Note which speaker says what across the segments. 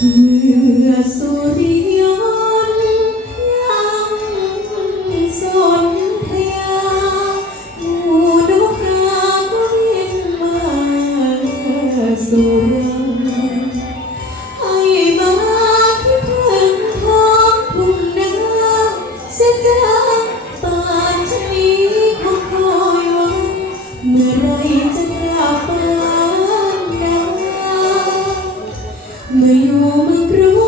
Speaker 1: 누가 소리여 อยู่เมืองรุง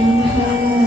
Speaker 1: Mm-hmm.